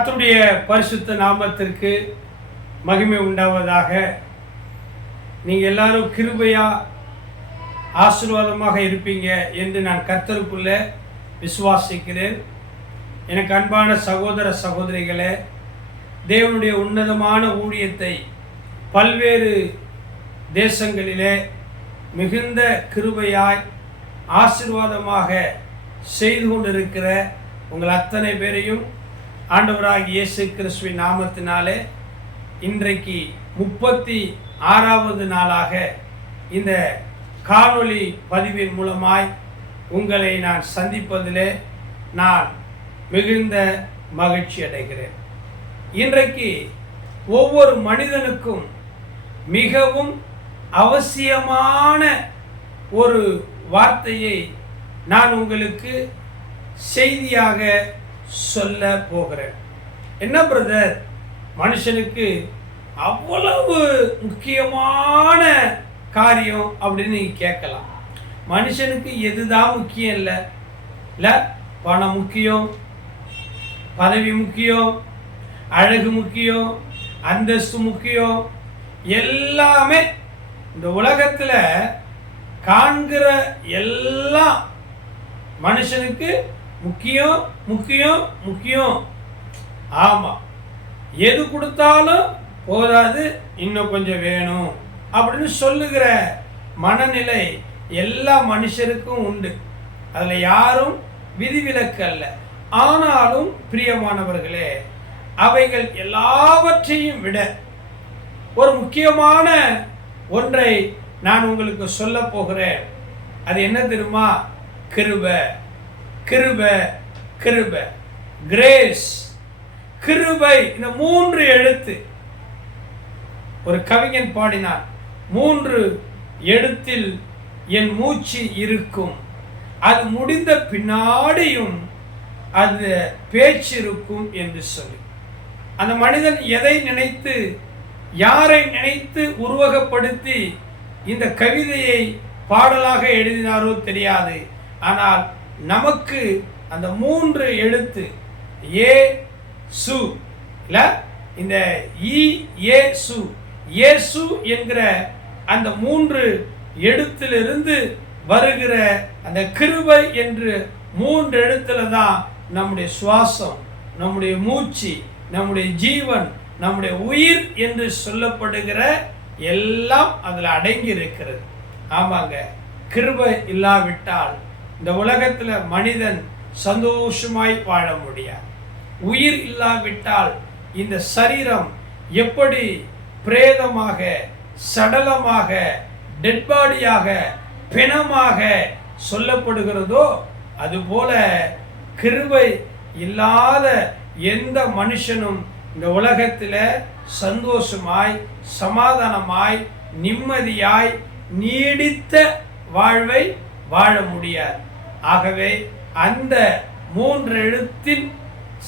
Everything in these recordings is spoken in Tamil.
கத்துடைய பரிசுத்த நாமத்திற்கு மகிமை உண்டாவதாக. நீங்கள் எல்லாரும் கிருபையாக ஆசீர்வாதமாக இருப்பீங்க என்று நான் கத்தருக்குள்ளே விசுவாசிக்கிறேன். எனக்கு அன்பான சகோதர சகோதரிகளே தேவனுடைய உன்னதமான ஊழியத்தை பல்வேறு தேசங்களிலே மிகுந்த கிருபையாய் ஆசீர்வாதமாக செய்து கொண்டிருக்கிற உங்கள் அத்தனை பேரையும் ஆண்டவராக இயேசு கிறிஸ்துவின் நாமத்தினாலே இன்றைக்கு முப்பத்தி ஆறாவது நாளாக இந்த காணொளி பதிவின் மூலமாய் உங்களை நான் சந்திப்பதிலே நான் மிகுந்த மகிழ்ச்சி அடைகிறேன். இன்றைக்கு ஒவ்வொரு மனிதனுக்கும் மிகவும் அவசியமான ஒரு வார்த்தையை நான் உங்களுக்கு செய்தியாக சொல்ல போகிறேன். என்ன பிரதர் மனுஷனுக்கு அவ்வளவு முக்கியமான காரியம் அப்படின்னு நீங்கள் கேட்கலாம். மனுஷனுக்கு எதுதான் முக்கியம் இல்லை. இல்லை பணம் முக்கியம் பதவி முக்கியம் அழகு முக்கியம் அந்தஸ்து முக்கியம் எல்லாமே இந்த உலகத்தில் காண்கிற எல்லாம் மனுஷனுக்கு முக்கியம் முக்கியம் முக்கியம். ஆமாம் எது கொடுத்தாலும் போதாது இன்னும் கொஞ்சம் வேணும் அப்படின்னு சொல்லுகிற மனநிலை எல்லா மனுஷருக்கும் உண்டு. அதில் யாரும் விதிவிலக்கு அல்ல. ஆனாலும் பிரியமானவர்களே அவைகள் எல்லாவற்றையும் விட ஒரு முக்கியமான ஒன்றை நான் உங்களுக்கு சொல்ல போகிறேன். அது என்ன தெரியுமா? கிருப. கிருப கிருப. கிரேஸ் கிருபை. இந்த மூன்று எழுத்து. ஒரு கவிஞன் பாடினார் மூன்று எழுத்தில் என் மூச்சு இருக்கும். அது முடிந்த பின்னாடியும் அது பேச்சு இருக்கும் என்று சொல்லி. அந்த மனிதன் எதை நினைத்து யாரை நினைத்து உருவகப்படுத்தி இந்த கவிதையை பாடலாக எழுதினாரோ தெரியாது. ஆனால் நமக்கு அந்த மூன்று எழுத்து ஏ சு இல்லை? இந்த இ ஏ சு. ஏசு என்கிற அந்த மூன்று எழுத்திலிருந்து வருகிற அந்த கிருபை என்று மூன்று எழுத்துல தான் நம்முடைய சுவாசம் நம்முடைய மூச்சு நம்முடைய ஜீவன் நம்முடைய உயிர் என்று சொல்லப்படுகிற எல்லாம் அதில் அடங்கி இருக்கிறது ஆமாங்க கிருபை இல்லாவிட்டால் இந்த உலகத்தில் மனிதன் சந்தோஷமாய் வாழ முடியாது. உயிர் இல்லாவிட்டால் இந்த சரீரம் எப்படி பிரேதமாக சடலமாக டெட்பாடியாக பிணமாக சொல்லப்படுகிறதோ அதுபோல கிருபை இல்லாத எந்த மனுஷனும் இந்த உலகத்தில் சந்தோஷமாய் சமாதானமாய் நிம்மதியாய் நீடித்த வாழ்வை வாழ முடியாது. ஆகவே அந்த மூன்று எழுத்தின்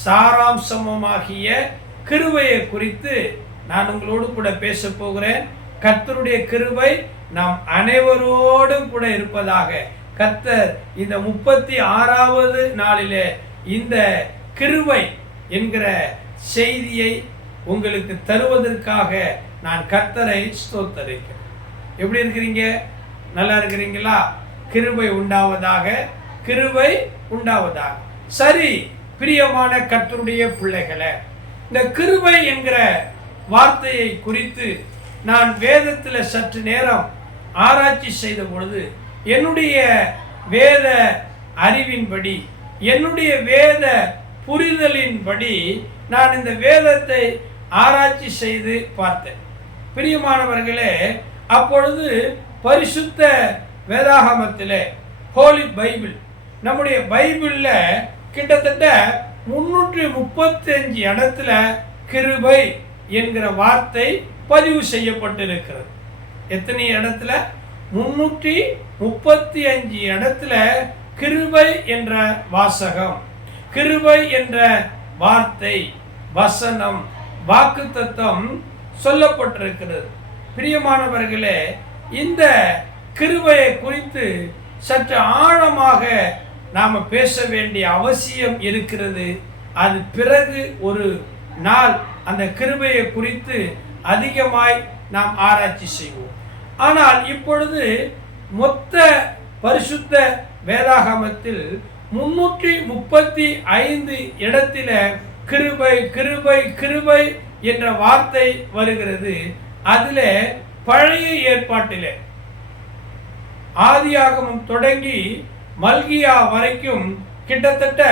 சாராம்சமாகிய கிருவையை குறித்து நான் உங்களோடு கூட பேச போகிறேன். கர்த்தருடைய கிருவை நாம் அனைவரோடும் கூட இருப்பதாக. கத்தர் இந்த முப்பத்தி ஆறாவது நாளிலே இந்த கிருவை என்கிற செய்தியை உங்களுக்கு தருவதற்காக நான் கத்தரை ஸ்தோத்தரிக்கிறேன். எப்படி இருக்கிறீங்க? நல்லா இருக்கிறீங்களா? கிருபை உண்டாவதாக. கிருவை உண்டாவதாக. சரி பிரியமான கர்த்தருடைய பிள்ளைகளே இந்த கிருவை என்கிற வார்த்தையை குறித்து நான் வேதத்தில் சற்று நேரம் ஆராய்ச்சி செய்த பொழுது என்னுடைய வேத அறிவின்படி என்னுடைய வேத புரிதலின்படி நான் இந்த வேதத்தை ஆராய்ச்சி செய்து பார்த்தேன். பிரியமானவர்களே அப்பொழுது பரிசுத்த வேதாகமத்தில் ஹோலி பைபிள் நம்முடைய பைபிளில் கிட்டத்தட்ட முன்னூற்றி முப்பத்தஞ்சு இடத்துல கிருபை என்கிற வார்த்தை பதிவு செய்யப்பட்டிருக்கிறது. எத்தனை இடத்துல? முன்னூற்றி முப்பத்தி அஞ்சு இடத்துல கிருபை என்ற வாசகம் கிருபை என்ற வார்த்தை வசனம் வாக்குத்தத்தம் சொல்லப்பட்டிருக்கிறது. பிரியமானவர்களே இந்த கிருபையை குறித்து சற்று ஆழமாக நாம் பேச வேண்டிய அவசியம் இருக்கிறது. அது பிறகு ஒரு நாள் அந்த கிருபையை குறித்து அதிகமாய் நாம் ஆராய்ச்சி செய்வோம். ஆனால் இப்பொழுது மொத்த பரிசுத்த வேதாகமத்தில் முன்னூற்றி முப்பத்தி ஐந்து இடத்தில கிருபை கிருபை கிருபை என்ற வார்த்தை வருகிறது. அதுல பழைய ஏற்பாட்டில் ஆதியாகமம் தொடங்கி மல்கியா வரைக்கும் கிட்டத்தட்ட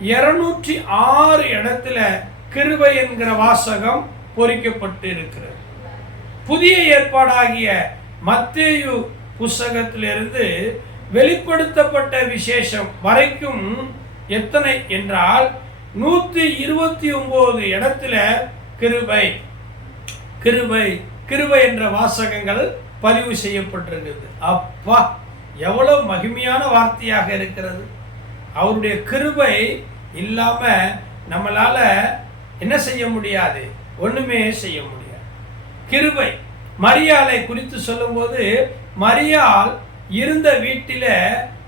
இருநூற்றி ஆறு இடத்துல கிருபை என்கிற வாசகம் பொறிக்கப்பட்டு இருக்கிறது புதிய ஏற்பாடாகிய மத்தேயு புஸ்தகத்திலிருந்து வெளிப்படுத்தப்பட்ட விசேஷம் வரைக்கும் எத்தனை என்றால் நூத்தி இருபத்தி ஒம்பது இடத்துல கிருபை கிருபை கிருபை என்ற வாசகங்கள் பதிவு செய்யப்பட்டிருக்கிறது. அப்பா! எவ்வளவு மகிமையான வார்த்தையாக இருக்கிறது? அவருடைய கிருபை இல்லாம நம்மளால என்ன செய்ய முடியாது? ஒண்ணுமே செய்ய முடியாது. கிருபை. மரியாலை குறித்து சொல்லும்போது மரியாள் இருந்த வீட்டில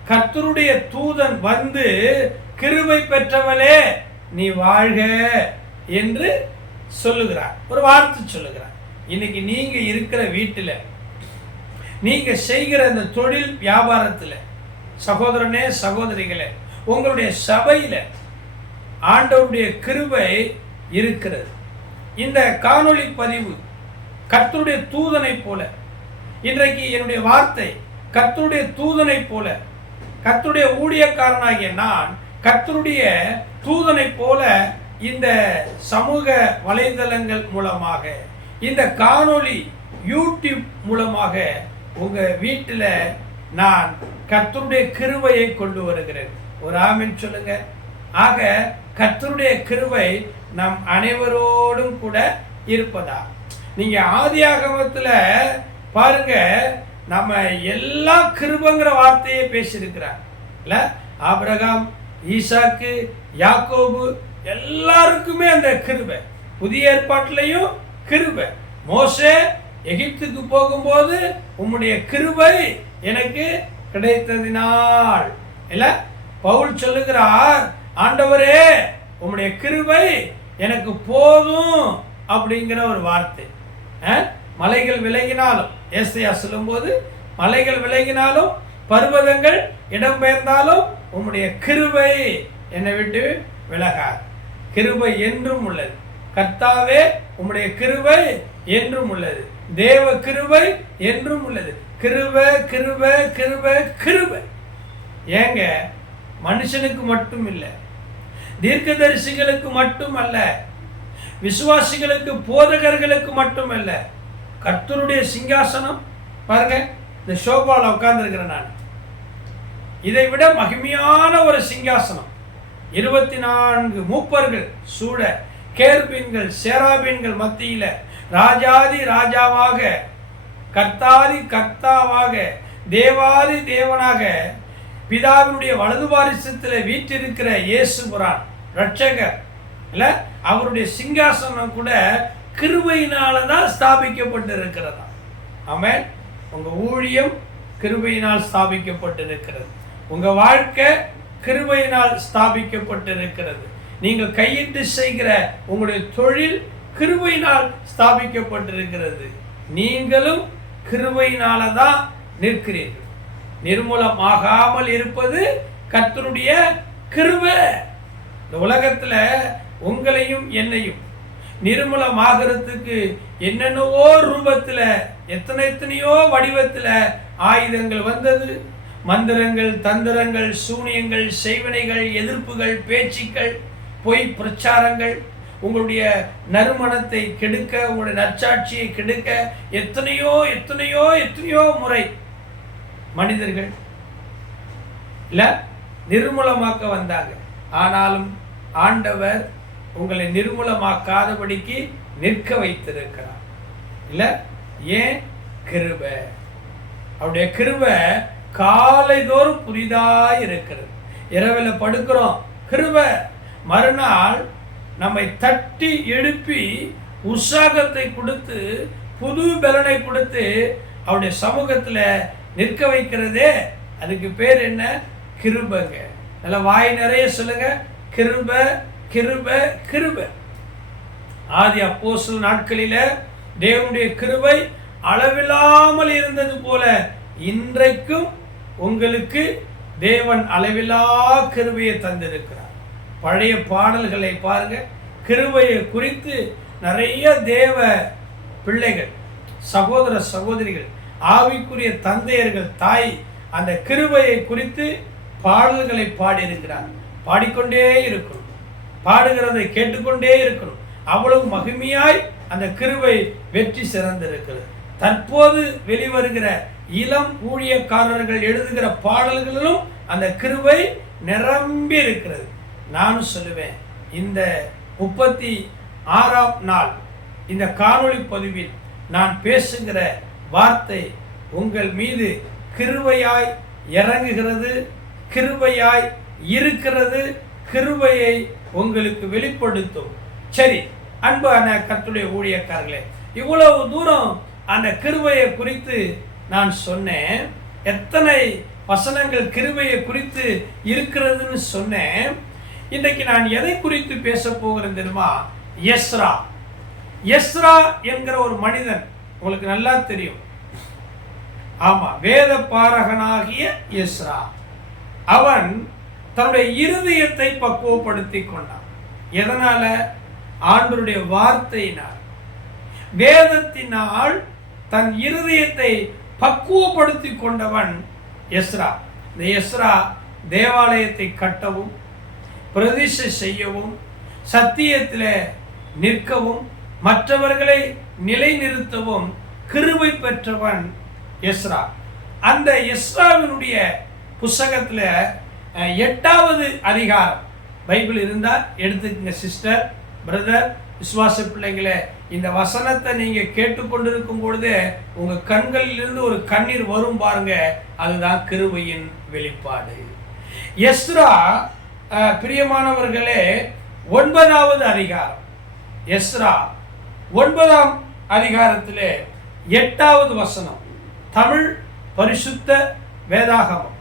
கர்த்தருடைய தூதன் வந்து கிருபை பெற்றவளே நீ வாழ்க என்று சொல்லுகிறார். ஒரு வார்த்தை சொல்லுகிறார். இன்னைக்கு நீங்கள் இருக்கிற வீட்டில் நீங்கள் செய்கிற அந்த தொழில் வியாபாரத்தில் சகோதரனே சகோதரிகளே உங்களுடைய சபையில் ஆண்டவருடைய கிருபை இருக்கிறது. இந்த காணொளி பதிவு கர்த்தருடைய தூதனை போல இன்றைக்கு என்னுடைய வார்த்தை கர்த்தருடைய தூதனை போல கர்த்தருடைய ஊழியக்காரனாகிய நான் கர்த்தருடைய தூதனை போல இந்த சமூக வலைதளங்கள் மூலமாக இந்த காணொளி யூடியூப் மூலமாக உங்க வீட்டில் நான் கத்தருடைய கிருவையை கொண்டு வருகிறேன். ஒரு ஆமின் சொல்லுங்க. ஆக கத்தருடைய கிருவை நம் அனைவரோடும் கூட இருப்பதா? நீங்க ஆகமத்தில் பாருங்க நம்ம எல்லா கிருபங்கிற வார்த்தையை பேசியிருக்கிறார். இல்ல? ஆபிரகாம் ஈசாக்கு யாக்கோபு எல்லாருக்குமே அந்த கிருபை. புதிய ஏற்பாட்டிலையும் கிருபை. மோசே எகிப்துக்கு போகும்போது உம்முடைய கிருபை எனக்கு கிடைத்ததினால். இல்லை? பவுல் சொல்லுகிறார் ஆண்டவரே உம்முடைய கிருபை எனக்கு போதும் அப்படிங்கிற ஒரு வார்த்தை. மலைகள் விலகினாலும் ஏசையா சொல்லும்போது மலைகள் விலகினாலும் பர்வதங்கள் இடம்பெயர்ந்தாலும் உம்முடைய கிருபை என்னை விட்டு விலகாது. கிருபை என்றும் உள்ளது. கர்த்தாவே உம்முடைய கிருபை என்றும் உள்ளது. தேவ கிருபை என்றும் உள்ளது. கிருப கிருப கிருப கிருபை. ஏங்க மனுஷனுக்கு மட்டும் இல்லை தீர்க்கதரிசிகளுக்கு மட்டும் அல்ல விசுவாசிகளுக்கு போதகர்களுக்கு மட்டும் அல்ல கர்த்தருடைய சிங்காசனம் பாருங்க இந்த ஷோபாவில் உட்கார்ந்துருக்கிறேன் நான். இதை விட மகிமையான ஒரு சிங்காசனம். இருபத்தி நான்கு மூப்பர்கள் சூழ கேர்பின்கள் சேராபீன்கள் மத்தியில் ராஜாதி ராஜாவாக கர்த்தாதி கர்த்தாவாக தேவாதி தேவனாக பிதாவினுடைய வலது பாரிசத்தில் வீற்றிருக்கிற இயேசுபுரான் ரட்சகர் இல்லை அவருடைய சிங்காசனம் கூட கிருபையினால தான் ஸ்தாபிக்கப்பட்டு இருக்கிறதா உங்கள் ஊழியம் கிருபையினால் ஸ்தாபிக்கப்பட்டிருக்கிறது. உங்கள் வாழ்க்கை கிருபையினால் ஸ்தாபிக்கப்பட்டிருக்கிறது. நீங்கள் கையிட்டு செய்கிற உங்களுடைய தொழில் கிருபையினால் ஸ்தாபிக்கப்பட்டிருக்கிறது. நீங்களும் கிருபையினால தான் நிற்கிறீர்கள். நிர்மூலமாகாமல் இருப்பது கத்தருடைய கிருபை. இந்த உலகத்துல உங்களையும் என்னையும் நிர்மூலமாகிறதுக்கு என்னென்னவோ ரூபத்தில் எத்தனை எத்தனையோ வடிவத்தில் ஆயுதங்கள் வந்தது. மந்திரங்கள் தந்திரங்கள் சூனியங்கள் செய்வனைகள் எதிர்ப்புகள் பேச்சுக்கள் பொய் பிரச்சாரங்கள் உங்களுடைய நறுமணத்தை கெடுக்க உங்களுடைய நற்சாட்சியை கெடுக்க எத்தனையோ எத்தனையோ எத்தனையோ முறை மனிதர்கள் இல்லை நிர்மூலமாக்க வந்தாங்க. ஆனாலும் ஆண்டவர் உங்களை நிர்மூலமாக்காதபடிக்கு நிற்க வைத்திருக்கிறார். இல்லை ஏன்? கிருப. அவருடைய கிருப காலைதோறும் புதிதாக இருக்கிறது. இரவில் படுக்கிறோம் கிருபை. மறுநாள் நம்மை தட்டி எழுப்பி உற்சாகத்தை கொடுத்து புது பலனை கொடுத்து அவருடைய சமூகத்துல நிற்க வைக்கிறதே அதுக்கு பேர் என்ன? கிருபங்க. நல்லா வாய் நிறைய சொல்லுங்க. கிருப கிருப கிருப. ஆதி அப்போஸ்தல நாட்களில தேவனுடைய கிருபை அளவில்லாமல் இருந்தது போல இன்றைக்கும் உங்களுக்கு தேவன் அளவில்லா கிருபையை தந்திருக்கிறார். பழைய பாடல்களை பாருங்க. கிருபையை குறித்து நிறைய தேவ பிள்ளைகள் சகோதர சகோதரிகள் ஆவிக்குரிய தந்தையர்கள் தாய் அந்த கிருபையை குறித்து பாடல்களை பாடியிருக்கிறார். பாடிக்கொண்டே இருக்கணும். பாடுகிறதை கேட்டுக்கொண்டே இருக்கணும். அவ்வளவு மகிமையாய் அந்த கிருபை வெற்றி சிறந்திருக்கிறது. தற்போது வெளிவருகிற இளம் ஊழியக்காரர்கள் எழுதுகிற பாடல்களிலும் அந்த கிருபை நிரம்பி இருக்கிறது நானும் சொல்லுவேன். இந்த முப்பத்தி ஆறாம் நாள் இந்த காணொளி பதிவில் நான் பேசுகிற வார்த்தை உங்கள் மீது கிருவையாய் இறங்குகிறது கிருவையாய் இருக்கிறது கிருவையை உங்களுக்கு வெளிப்படுத்தும். சரி அன்பான கத்துடைய ஊழியக்காரர்களே இவ்வளவு தூரம் அந்த கிருவையை குறித்து நான் சொன்னேன். எத்தனை வசனங்கள் கிருவையை குறித்து இருக்கிறதுன்னு சொன்னேன். இன்றைக்கு நான் எதை குறித்து பேச போகிறேன் தெரியுமா? எஸ்ரா. எஸ்ரா என்கிற ஒரு மனிதன் உங்களுக்கு நல்லா தெரியும். ஆமா வேத பாரகனாகிய எஸ்ரா. அவன் தன்னுடைய இருதயத்தை பக்குவப்படுத்தி கொண்டான். எதனால? ஆண்டருடைய வார்த்தையினால். வேதத்தினால் தன் இருதயத்தை பக்குவப்படுத்தி கொண்டவன் எஸ்ரா. இந்த எஸ்ரா தேவாலயத்தை கட்டவும் பிரதிஷ்டை செய்யவும் சத்தியத்தில் நிற்கவும் மற்றவர்களை நிலைநிறுத்தவும் கிருபை பெற்றவன் எஸ்ரா. அந்த எஸ்ராவினுடைய புஸ்தகத்தில் எட்டாவது அதிகாரம். பைபிள் இருந்தால் எடுத்துக்கங்க சிஸ்டர் பிரதர் விசுவாச பிள்ளைங்களே இந்த வசனத்தை நீங்கள் கேட்டுக்கொண்டிருக்கும் பொழுது உங்கள் கண்களில் இருந்து ஒரு கண்ணீர் வரும் பாருங்க அதுதான் கிருபையின் வெளிப்பாடு. எஸ்ரா பிரியமானவர்களே ஒன்பதாவது அதிகாரம். எஸ்ரா ஒன்பதாம் அதிகாரத்திலே எட்டாவது வசனம். தமிழ் பரிசுத்த வேதாகமம்.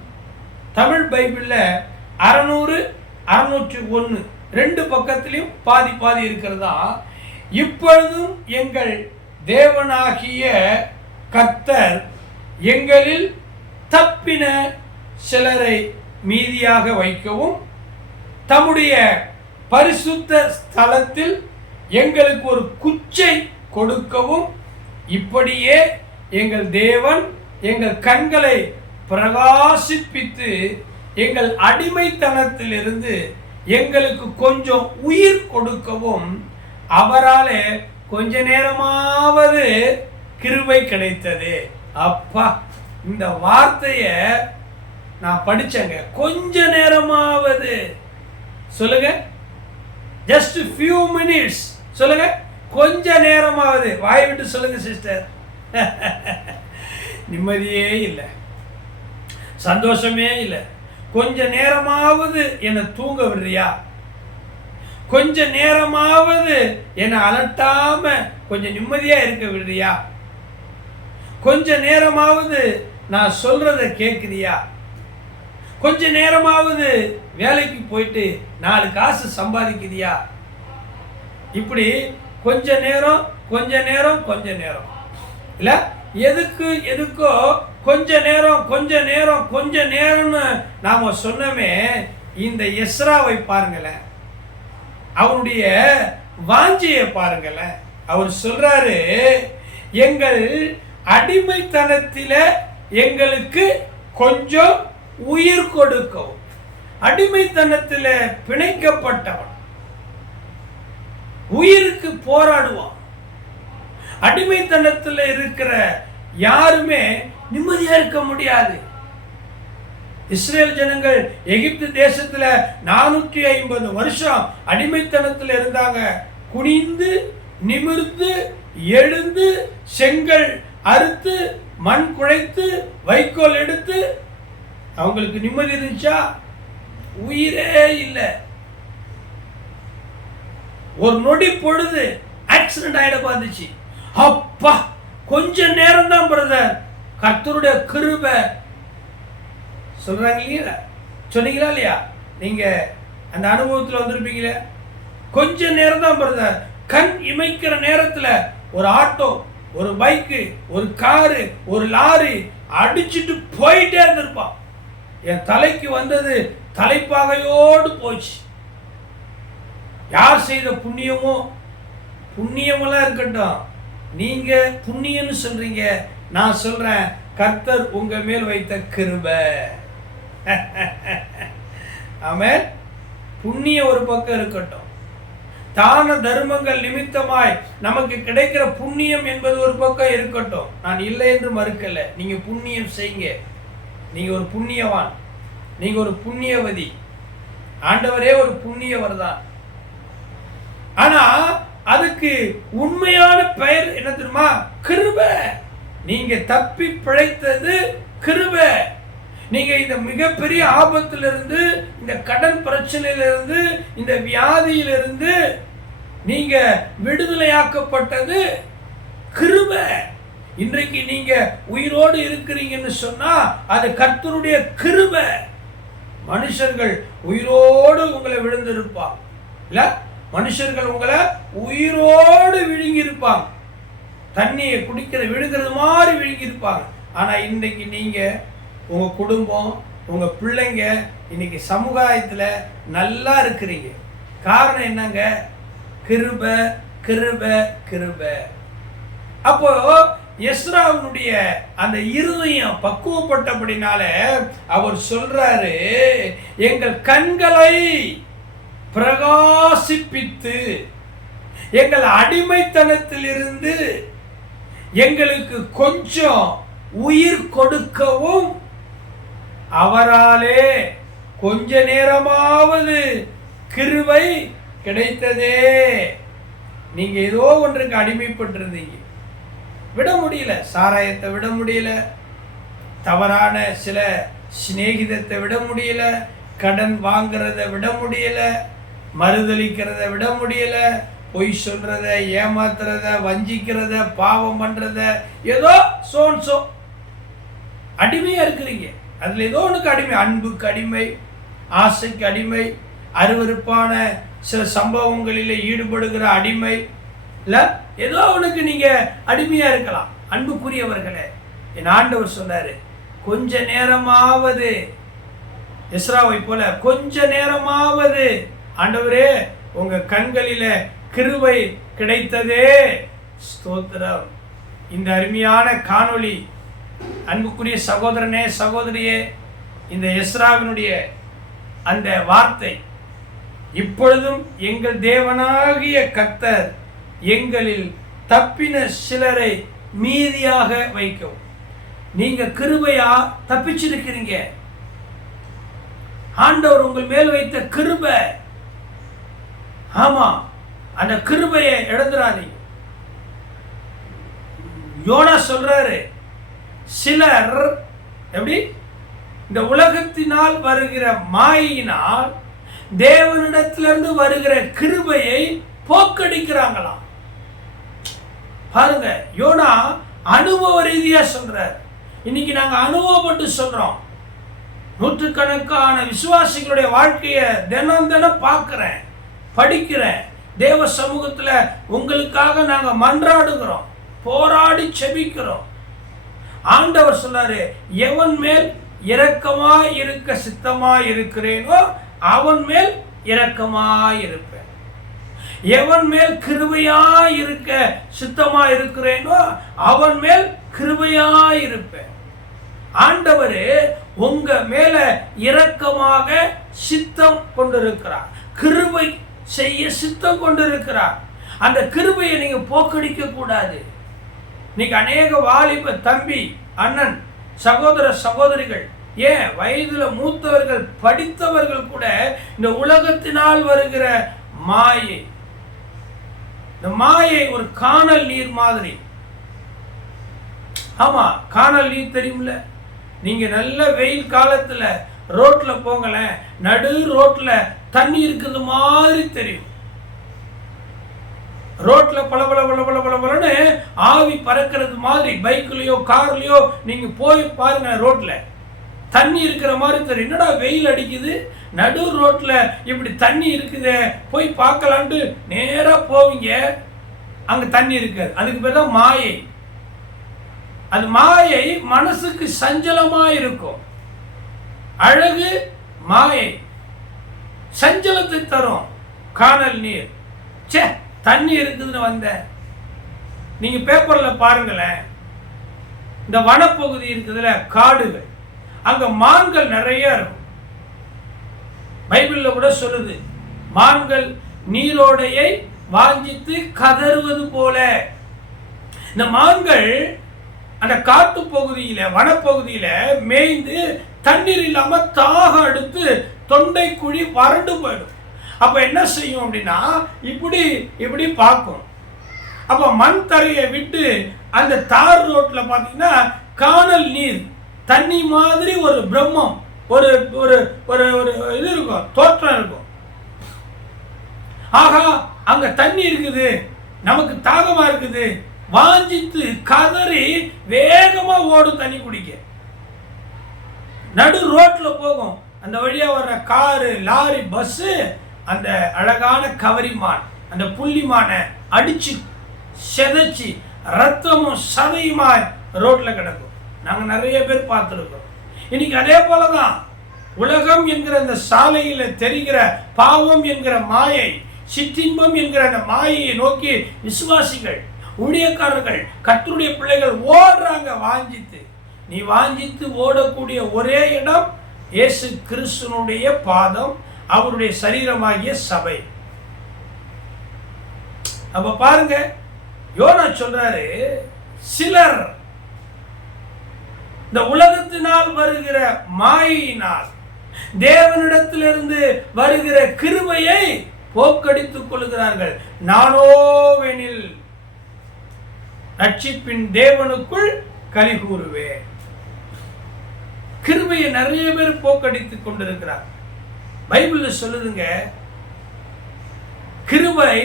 தமிழ் பைபிளில் அறநூறு அறநூற்றி ஒன்று ரெண்டு பக்கத்திலையும் பாதி பாதி இருக்கிறதா? இப்பொழுதும் எங்கள் தேவனாகிய கர்த்தர் எங்களில் தப்பின சிலரை மீதியாக வைக்கவும் தம்முடைய பரிசுத்த ஸ்தலத்தில் எங்களுக்கு ஒரு குச்சை கொடுக்கவும் இப்படியே எங்கள் தேவன் எங்கள் கண்களை பிரகாசிப்பித்து எங்கள் அடிமைத்தனத்திலிருந்து எங்களுக்கு கொஞ்சம் உயிர் கொடுக்கவும் அவராலே கொஞ்ச நேரமாவது கிருவை கிடைத்தது. அப்பா இந்த வார்த்தையை நான் படித்தேங்க கொஞ்ச நேரமாவது சொல்லுங்க. ஜஸ்ட் ஃபியூ மினிட்ஸ் சொல்லுங்க. கொஞ்ச நேரமாவது. வாய் விட்டு சொல்லுங்க சிஸ்டர் நிம்மதியே இல்லை. சந்தோஷமே இல்லை. கொஞ்ச நேரமாவது என்னை தூங்க விடுறியா? கொஞ்ச நேரமாவது என்னை அலட்டாம கொஞ்சம் நிம்மதியா இருக்க விடுறியா? கொஞ்ச நேரமாவது நான் சொல்றத கேட்குறியா கொஞ்ச நேரமாவது வேலைக்கு போயிட்டு நாலு காசு சம்பாதிக்குதியா இப்படி கொஞ்ச நேரம் கொஞ்ச நேரம் கொஞ்ச நேரம். இல்ல? எதுக்கு எதுக்கோ கொஞ்ச நேரம் கொஞ்ச நேரம் கொஞ்ச நேரம்னு நாம சொன்னோமே இந்த எஸ்ராவை பாருங்களேன். அவருடைய வாஞ்சியை பாருங்களேன். அவர் சொல்றாரு எங்கள் அடிமைத்தனத்தில் எங்களுக்கு கொஞ்சம் உயிர் கொடுக்கவும். அடிமைத்தனத்தில் பிணைக்கப்பட்டவன். உயிருக்கு போராடுவான். அடிமைத்தனத்தில் இருக்கிற யாருமே நிம்மதியா இருக்க முடியாது. இஸ்ரேல் ஜனங்கள் எகிப்து தேசத்துல நானூற்றி ஐம்பது வருஷம் அடிமைத்தனத்தில் இருந்தாங்க. குனிந்து நிமிர்ந்து எழுந்து செங்கல் அறுத்து மண் குழைத்து வைக்கோல் எடுத்து அவங்களுக்கு நிம்மதி இருந்துச்சா? உயிரே இல்லை. ஒரு நொடி பொழுது ஆக்சிடென்ட் ஆகிட பார்த்துச்சு அப்பா கொஞ்ச நேரம் தான் பிரதர் கர்த்தருடைய கிருபை. சொல்றாங்க இல்லையா? சொன்னீங்களா இல்லையா? நீங்க அந்த அனுபவத்தில் வந்திருப்பீங்களே? கொஞ்ச நேரம் தான் பிரதர் கண் இமைக்கிற நேரத்துல ஒரு ஆட்டோ ஒரு பைக்கு ஒரு காரு ஒரு லாரி அடிச்சிட்டு போயிட்டே இருந்திருப்பான். என் தலைக்கு வந்தது தலைப்பாகையோடு போச்சு. யார் செய்த புண்ணியமோ புண்ணியமெல்லாம் இருக்கட்டும். நீங்க புண்ணியம்னு சொல்றீங்க. நான் சொல்றேன் கர்த்தர் உங்க மேல் வைத்த கிருப. ஆமே புண்ணியம் ஒரு பக்கம் இருக்கட்டும். தான தர்மங்கள் நிமித்தமாய் நமக்கு கிடைக்கிற புண்ணியம் என்பது ஒரு பக்கம் இருக்கட்டும். நான் இல்லை என்று மறுக்கல. நீங்க புண்ணியம் செய்யுங்க. நீங்க ஒரு புண்ணியவான். நீங்க ஒரு புண்ணியவதி. ஆண்டவரே ஒரு புண்ணியவர் தான் ஆனா அதுக்கு உண்மையான பெயர் என்ன தெரியுமா? கிருப. நீங்க தப்பி பிழைத்தது கிருப. நீங்க இந்த மிகப்பெரிய ஆபத்திலிருந்து இந்த கடன் பிரச்சனையிலிருந்து இந்த வியாதியிலிருந்து நீங்க விடுதலையாக்கப்பட்டது கிருபை. இன்றைக்கு நீங்க உயிரோடு இருக்கிறீங்கன்னு சொன்னா அது கர்த்தருடைய கிருப. மனுஷர்கள் உயிரோடு உங்களை விழுந்திருப்பாங்க. இல்ல? மனுஷர்கள் உங்களை உயிரோடு விழுங்கி இருப்பாங்க தண்ணியை குடிக்கிற விழுகிறது மாதிரி விழுங்கி இருப்பாங்க ஆனா இன்னைக்கு நீங்க உங்க குடும்பம் உங்க பிள்ளைங்க இன்னைக்கு சமுதாயத்துல நல்லா இருக்கிறீங்க. காரணம் என்னங்க? கிருப கிருப கிருப. அப்போ எஸ்ராவுடைய அந்த இருதயம் பக்குவப்பட்டபடினால அவர் சொல்றாரு எங்கள் கண்களை பிரகாசிப்பித்து எங்கள் அடிமைத்தனத்திலிருந்து எங்களுக்கு கொஞ்சம் உயிர் கொடுக்கவும் அவராலே கொஞ்ச நேரமாவது கிருவை கிடைத்ததே. நீங்க ஏதோ ஒன்றுக்கு அடிமைப்பட்டிருந்தீங்க. விட முடியல. சாராயத்தை விட முடியல. தவறான சில சிநேகிதத்தை விட முடியல. கடன் வாங்கிறத விட முடியல. மறுதளிக்கிறத விட முடியல. பொய் சொல்றத ஏமாத்துறத வஞ்சிக்கிறத பாவம் பண்றத ஏதோ சோன் சோ. அடிமையா இருக்கிறீங்க. அதுல ஏதோ ஒன்றுக்கு அடிமை. அன்புக்கு அடிமை ஆசைக்கு அடிமை அருவருப்பான சில சம்பவங்களில் ஈடுபடுகிற அடிமை. இல்லை? ஏதோ உனக்கு நீங்கள் அடிமையாக இருக்கலாம். அன்புக்குரியவர்களே என் ஆண்டவர் சொன்னார் கொஞ்ச நேரமாவது. இஸ்ராவை போல கொஞ்ச நேரமாவது. ஆண்டவரே உங்கள் கண்களில் கிருவை கிடைத்ததே. ஸ்தோத்திரம். இந்த அருமையான காணொளி அன்புக்குரிய சகோதரனே சகோதரியே இந்த எஸ்ராவினுடைய அந்த வார்த்தை இப்பொழுதும் எங்கள் தேவனாகிய கத்தர் எங்களில் தப்பின சிலரை மீதியாக வைக்கவும். நீங்க கிருபையா தப்பிச்சிருக்கிறீங்க. ஆண்டவர் உங்கள் மேல் வைத்த கிருபை. ஆமா அந்த கிருபையை இழந்துடாதீங்க யோனா சொல்றாரு சிலர் எப்படி? இந்த உலகத்தினால் வருகிற மாயினால் தேவனிடத்திலிருந்து வருகிற கிருபையை போக்கடிக்கிறாங்களாம். பாருங்க யோனா அனுபவ ரீதியாக சொல்றார். இன்னைக்கு நாங்கள் அனுபவப்பட்டு சொல்றோம். நூற்றுக்கணக்கான விசுவாசிகளுடைய வாழ்க்கையை தினம் தினம் பார்க்குறேன் படிக்கிறேன். தேவ சமூகத்தில் உங்களுக்காக நாங்கள் மன்றாடுகிறோம் போராடி செபிக்கிறோம். ஆண்டவர் சொன்னாரு எவன் மேல் இரக்கமா இருக்க சித்தமா இருக்கிறேனோ அவன் மேல் இரக்கமா இருப்பேன். எவன் மேல் கிருபையா இருக்க சித்தமா இருக்கிறேனோ அவன் மேல் கிருபையா இருப்பேன் ஆண்டவர் உங்க மேல இரக்கமாக சித்தம் கொண்டிருக்கிறார். கிருபை செய்ய சித்தம் கொண்டிருக்கிறார். அந்த கிருபையை நீங்க போக்கடிக்க கூடாது. இன்னைக்கு அநேக வாலிப தம்பி அண்ணன் சகோதர சகோதரிகள் ஏன் வயதுல மூத்தவர்கள் படித்தவர்கள் கூட இந்த உலகத்தினால் வருகிற மாயை இந்த மாயை ஒரு காணல் நீர் மாதிரி. ஆமா காணல் நீர் தெரியும்ல? நீங்க நல்ல வெயில் காலத்துல ரோட்ல போங்களேன் நடு ரோட்ல தண்ணி இருக்கிறது மாதிரி தெரியும். ரோட்ல பல பல பல பல பல பலன்னு ஆவி பறக்கிறது மாதிரி பைக்லயோ கார்லயோ நீங்க போய் பாருங்க ரோட்ல. தண்ணி இருக்கிற மாதிரி தெரியும் என்னடா வெயில் அடிக்குது? நடு ரோட்டில் இப்படி தண்ணி இருக்குதே. போய் பார்க்கலான்ட்டு நேராக போவீங்க. அங்கே தண்ணி இருக்காது. அதுக்கு பேர் தான் மாயை. அது மாயை மனசுக்கு சஞ்சலமாக இருக்கும். அழகு மாயை. சஞ்சலத்தை தரும். காணல் நீர். ச்சே தண்ணி இருக்குதுன்னு வந்தேன் நீங்கள் பேப்பரில் பாருங்களேன். இந்த வனப்பகுதி இருக்குதுல காடுகள். அங்கே மான்கள் நிறைய இருக்கும். பைபிளில் கூட சொல்லுது மான்கள் நீரோடையை வாஞ்சித்து கதறுவது போல. இந்த மான்கள் அந்த காட்டு பகுதியில் வனப்பகுதியில் மேய்ந்து தண்ணீர் இல்லாமல் தாகம் எடுத்து தொண்டை குழி வறண்டு போயிடும். அப்போ என்ன செய்யும் அப்படின்னா இப்படி இப்படி பார்க்கும். அப்போ மண் தரையை விட்டு அந்த தார் ரோட்டில் பார்த்தீங்கன்னா காணல் நீர். தண்ணி மாதிரி ஒரு பிரம்மம் ஒரு ஒரு ஒரு ஒரு இது இருக்கும் தோற்றம் இருக்கும். ஆகா அங்க தண்ணி இருக்குது நமக்கு தாகமா இருக்குது. வாஞ்சித்து கதறி வேகமா ஓடும் தண்ணி குடிக்க. நடு ரோட்ல போகும். அந்த வழியா வர்ற காரு லாரி பஸ்ஸு அந்த அழகான கவரிமான் அந்த புள்ளி மானை அடிச்சு செதைச்சு ரத்தமும் சதையுமாய் ரோட்ல கிடக்கும். நாங்கள் நிறைய பேர் பார்த்துருக்கோம் இன்னைக்கு அதே போல தான் உலகம் என்கிற அந்த சாலையில் தெரிகிற பாவம் என்கிற மாயை சிற்றின்பம் என்கிற அந்த மாயையை நோக்கி விசுவாசிகள் ஊழியக்காரர்கள் கர்த்தருடைய பிள்ளைகள் ஓடுறாங்க வாஞ்சித்து. நீ வாஞ்சித்து ஓடக்கூடிய ஒரே இடம் இயேசு கிறிஸ்தனுடைய பாதம் அவருடைய சரீரமாகிய சபை. அப்ப பாருங்க யோனா சொல்றாரு சிலர் இந்த உலகத்தினால் வருகிற மாயினால் தேவனிடத்திலிருந்து வருகிற கிருபையை போக்கடித்துக் கொள்கிறார்கள். நானோவெனில் ரட்சிப்பின் தேவனுக்குள் கலி கூறுவேன் கிருபையை நிறைய பேர் போக்கடித்துக் கொண்டிருக்கிறார். பைபிள்ல சொல்லுதுங்க கிருபை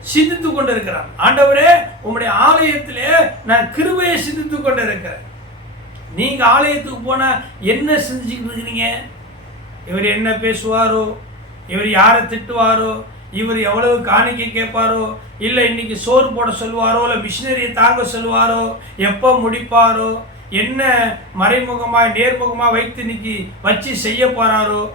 சிந்தித்துக் கொண்டிருக்கிறான். ஆண்டவரே உங்களுடைய ஆலயத்திலே நான் கிருபையை சிந்தித்துக் கொண்டிருக்கிறேன். நீங்கள் ஆலயத்துக்கு போனால் என்ன செஞ்சுக்கிட்டு இருக்கிறீங்க? இவர் என்ன பேசுவாரோ? இவர் யாரை திட்டுவாரோ? இவர் எவ்வளவு காணிக்கை கேட்பாரோ? இல்லை இன்னைக்கு சோறு போட சொல்லுவாரோ? இல்லை மிஷினரியை தாங்க சொல்லுவாரோ? எப்போ முடிப்பாரோ? என்ன மறைமுகமாக நேர்முகமாக வைத்து இன்னைக்கு வச்சு செய்ய போகிறாரோ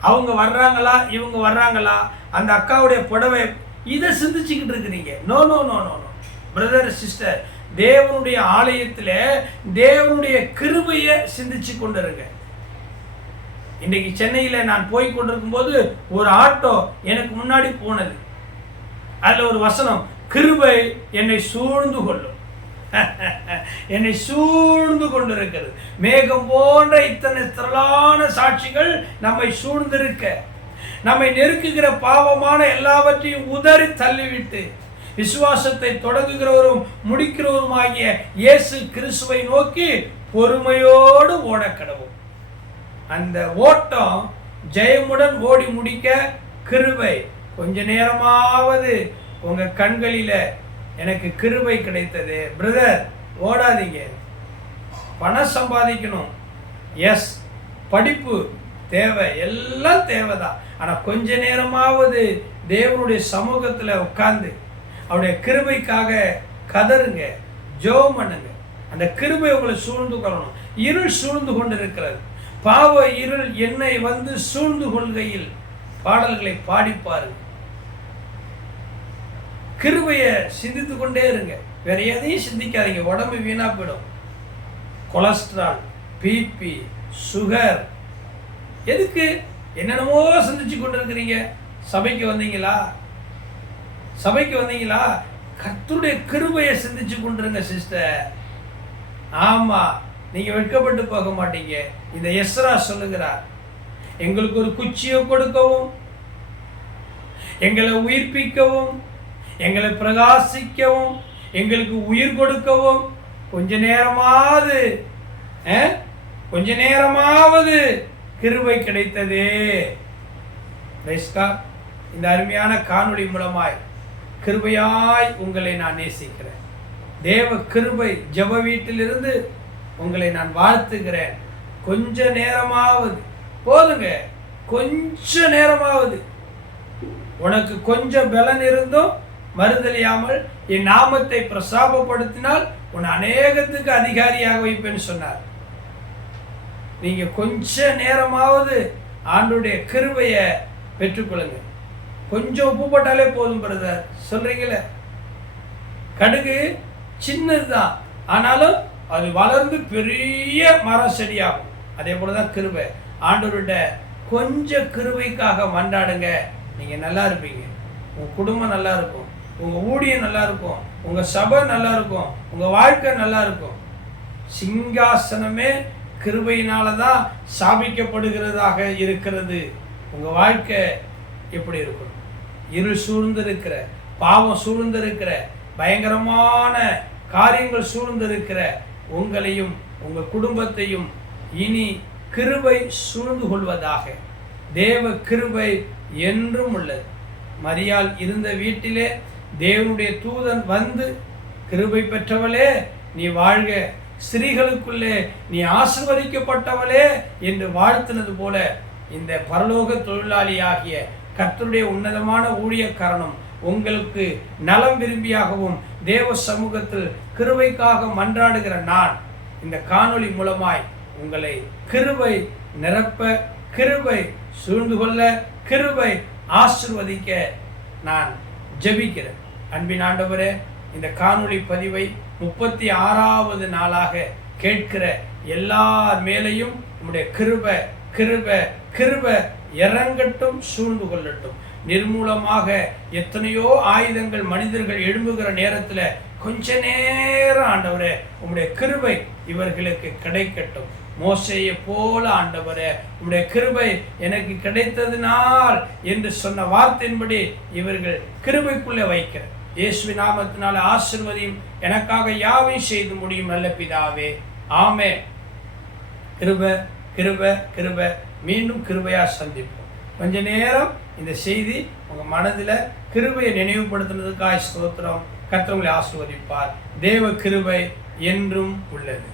அவங்க வர்றாங்களா? இவங்க வர்றாங்களா? அந்த அக்காவுடைய புடவை இதை சிந்திச்சுக்கிட்டு இருக்கிறீங்க. No no no no no brother sister தேவனுடைய ஆலயத்தில் தேவனுடைய கிருபையை சிந்திச்சு கொண்டிருங்க. இன்னைக்கு சென்னையில் நான் போய் கொண்டிருக்கும் போது ஒரு ஆட்டோ எனக்கு முன்னாடி போனது. அதில் ஒரு வசனம் கிருபை என்னை சூழ்ந்து கொள்ளும். என்னை சூழ்ந்து கொண்டிருக்கிறது. மேகம் போன்ற இத்தனை திரளான சாட்சிகள் நம்மை சூழ்ந்திருக்க. நம்மை நெருக்குகிற பாவமான எல்லாவற்றையும் உதறி தள்ளிவிட்டு விசுவாசத்தை தொடங்குகிறவரும் முடிக்கிறவருமாகிய இயேசு கிறிஸ்துவை நோக்கி பொறுமையோடு ஓட கடவும் அந்த ஓட்டம் ஜெயமுடன் ஓடி முடிக்க கிருபை. கொஞ்ச நேரமாவது உங்க கண்களில எனக்கு கிருபை கிடைத்தது. பிரதர் ஓடாதீங்க. பணம் சம்பாதிக்கணும். எஸ் படிப்பு தேவை. எல்லாம் தேவைதான். ஆனால் கொஞ்ச நேரமாவது தேவனுடைய சமூகத்தில் உட்காந்து அவருடைய கிருபைக்காக கதறுங்க ஜோம் பண்ணுங்க. அந்த கிருபை உங்களை சூழ்ந்து கொள்ளணும். இருள் சூழ்ந்து கொண்டு இருக்கிறது பாவ இருள் என்னை வந்து சூழ்ந்து கொள்கையில் பாடல்களை பாடி பாருங்க. கிருபையை சிந்தித்து கொண்டே இருங்க. வேற எதையும் சிந்திக்காதீங்க. உடம்பு வீணா போயிடும். Cholesterol BP sugar. எதுக்கு? என்னென்னமோ சிந்திச்சு கொண்டு இருக்கிறீங்க சபைக்கு வந்தீங்களா? சபைக்கு வந்தீங்களா? கர்த்தருடைய கிருபையை சிந்திச்சு கொண்டிருங்க சிஸ்டர். ஆமா நீங்க வெட்கப்பட்டு போக மாட்டீங்க. இந்த எஸ்ரா சொல்லுகிறார் எங்களுக்கு ஒரு குச்சியை கொடுக்கவும் எங்களை உயிர்ப்பிக்கவும் எங்களை பிரகாசிக்கவும் எங்களுக்கு உயிர் கொடுக்கவும் கொஞ்ச நேரமாவது கொஞ்ச நேரமாவது கிருவை கிடைத்ததே. இந்த அருமையான காணொளி மூலமாய் கிருபையாய் உங்களை நான் நேசிக்கிறேன். தேவ கிருபை ஜெப வீட்டிலிருந்து உங்களை நான் வாழ்த்துகிறேன். கொஞ்ச நேரமாவது போதுங்க கொஞ்ச நேரமாவது. உனக்கு கொஞ்சம் பலன் இருந்தும் மறுதலியாமல் என் நாமத்தை பிரசாபப்படுத்தினால் உன் அநேகத்துக்கு அதிகாரியாக வைப்பேன்னு சொன்னார். நீங்க கொஞ்ச நேரமாவது ஆண்டுடைய கிருபையை பெற்றுக்கொள்ளுங்க. கொஞ்சம் உப்பு போட்டாலே போதும் பிரதர் சொல்கிறீங்களே கடுகு சின்னதுதான் ஆனாலும் அது வளர்ந்து பெரிய மரம் செடியாகும். அதே போல தான் கிருபை. ஆண்டவர்கிட்ட கொஞ்சம் கிருபைக்காக மன்றாடுங்க. நீங்கள் நல்லா இருப்பீங்க. உங்கள் குடும்பம் நல்லா இருக்கும். உங்கள் ஊழியம் நல்லா இருக்கும். உங்கள் சபை நல்லா இருக்கும். உங்கள் வாழ்க்கை நல்லா இருக்கும். சிங்காசனமே கிருபையினால தான் சாபிக்கப்படுகிறதாக இருக்கிறது. உங்கள் வாழ்க்கை எப்படி இருக்கணும் இருள் சூழ்ந்திருக்கிற பாவம் சூழ்ந்திருக்கிற பயங்கரமான காரியங்கள் சூழ்ந்திருக்கிற உங்களையும் உங்கள் குடும்பத்தையும் இனி கிருபை சூழ்ந்து கொள்வதாக. தேவ கிருபை என்றும் உள்ளது. மரியால் இருந்த வீட்டிலே தேவனுடைய தூதன் வந்து கிருபை பெற்றவளே நீ வாழ்க. ஸ்திரீகளுக்குள்ளே நீ ஆசிர்வதிக்கப்பட்டவளே என்று வாழ்த்தினது போல இந்த பரலோக தொழிலாளியாகிய கர்த்தருடைய உன்னதமான ஊழியக்காரனும் உங்களுக்கு நலம் விரும்பியாகவும் தேவ சமூகத்தில் கிருவைக்காக மன்றாடுகிற நான் இந்த காணொளி மூலமாய் உங்களை கிருவை நிரப்ப கிருவை சூழ்ந்து கொள்ள கிருபை ஆசிர்வதிக்க நான் ஜெபிக்கிறேன். அன்பின் ஆண்டவரே இந்த காணொளி பதிவை முப்பத்தி ஆறாவது நாளாக கேட்கிற எல்லார் மேலையும் உங்களுடைய கிருப கிருப கிருப இறங்கட்டும் சூழ்ந்து கொள்ளட்டும். நிர்மூலமாக எத்தனையோ ஆயுதங்கள் மனிதர்கள் எழும்புகிற நேரத்தில் கொஞ்ச நேரம் ஆண்டவரே உங்களுடைய கிருபை இவர்களுக்கு கிடைக்கட்டும். மோசையை போல ஆண்டவரே உங்களுடைய கிருபை எனக்கு கிடைத்ததினால் என்று சொன்ன வார்த்தையின்படி இவர்கள் கிருபைக்குள்ளே வைக்கிற இயேசுவி நாமத்தினால ஆசிர்வதியும் எனக்காக யாவையும் செய்து முடியும் நல்ல பிதாவே. ஆமே கிருப கிருப கிருப. மீண்டும் கிருபையாக சந்திப்போம். கொஞ்ச நேரம் இந்த செய்தி உங்கள் மனதில் கிருபையை நினைவுபடுத்துனதுக்காக ஸ்தோத்திரம். கத்தவங்களை ஆசிர்வதிப்பார். தேவ கிருபை என்றும் உள்ளது.